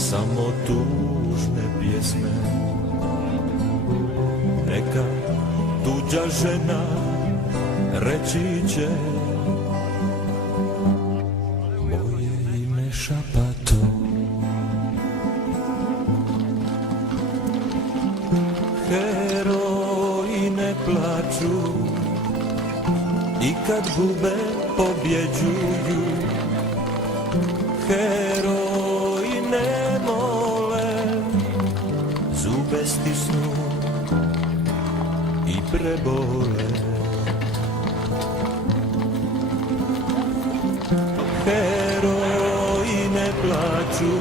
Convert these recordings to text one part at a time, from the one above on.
samo tužne pjesme. Neka tuđa žena reći će moje ime šapato. Heroji ne plaču i kad gube pobjeđuju. Heroji ne mole, zube stisnu i prebole. Heroji ne plaču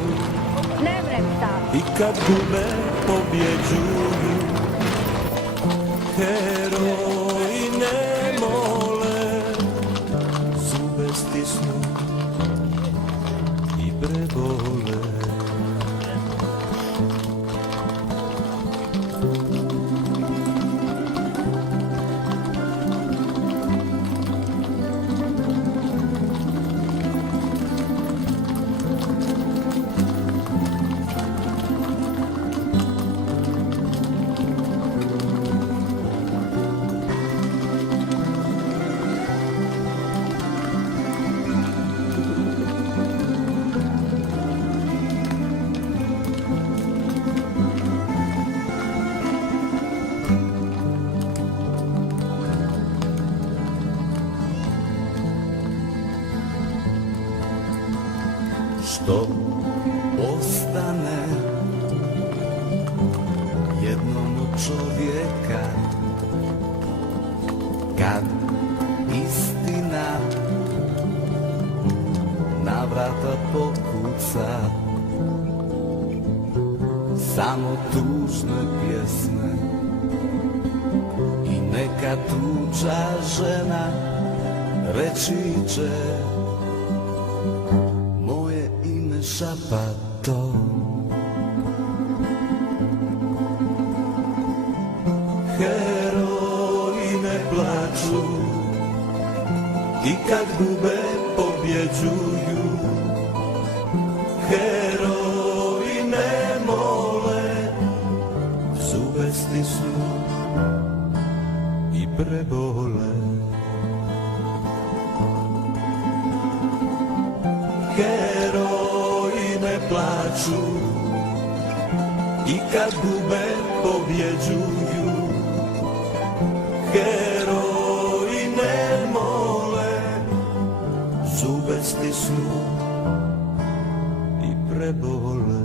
i kad gube pobjeđuju. Heroji ne mole, zube stisnu i prebole. Što ostane jednom od čovjeka kad istina na vrata pokuca? Samo tužne pjesme i neka tuđa žena reći će šapato. Heroji ne plaču i kad gube pobjeđuju. Heroji ne mole, zube stisnu i prebole. Heroji ne plaču i kad gube pobjeđuju. Heroji ne mole, zube stisnu i prebole.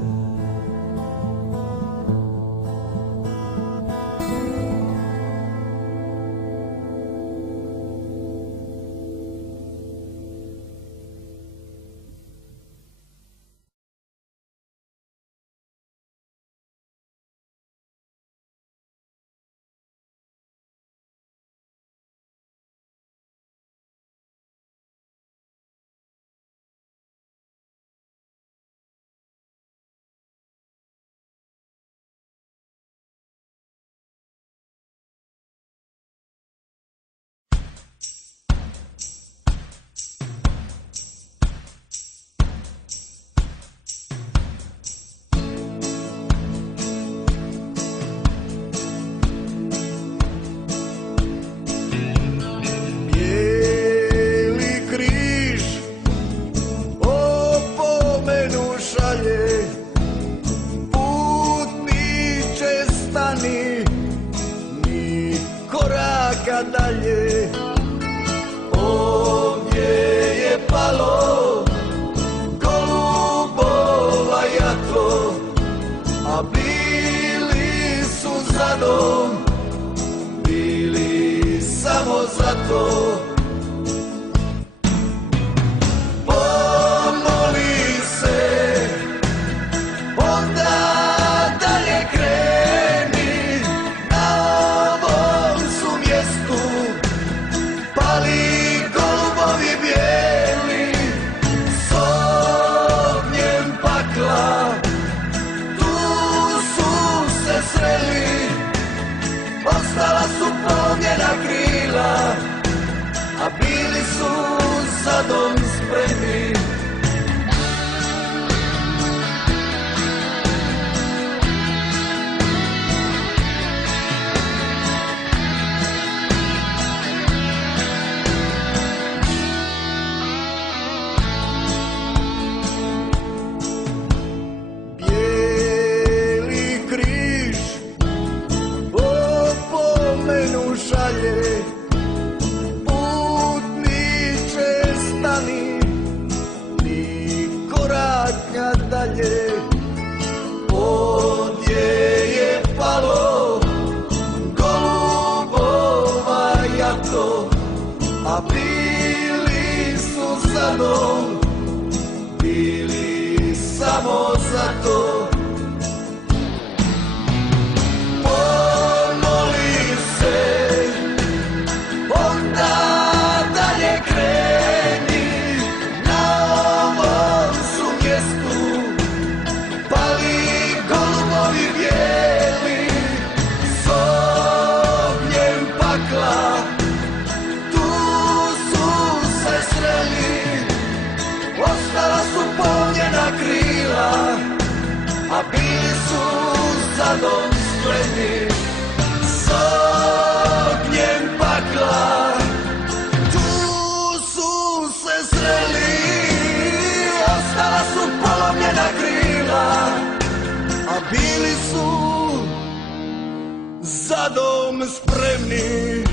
Dalje, ovdje je palo golubova jato, a bili su za dom, bili samo zato. Pomoli se, onda dalje kreni, na ovom su mjestu pali golubovi bijeli. dalje. Ovdje je palo golubova jato, a bili su za dom, bili samo za to. Pomoli se, onda dalje kreni, na ovom su mjestu pali golubovi bijeli, s ognjem pakla tu su se sreli. Ostala su polnjena krila, a bili su za dom spremni. S ognjem pakla tu su se sreli. Ostala su polomljena krila, a bili su za dom spremni.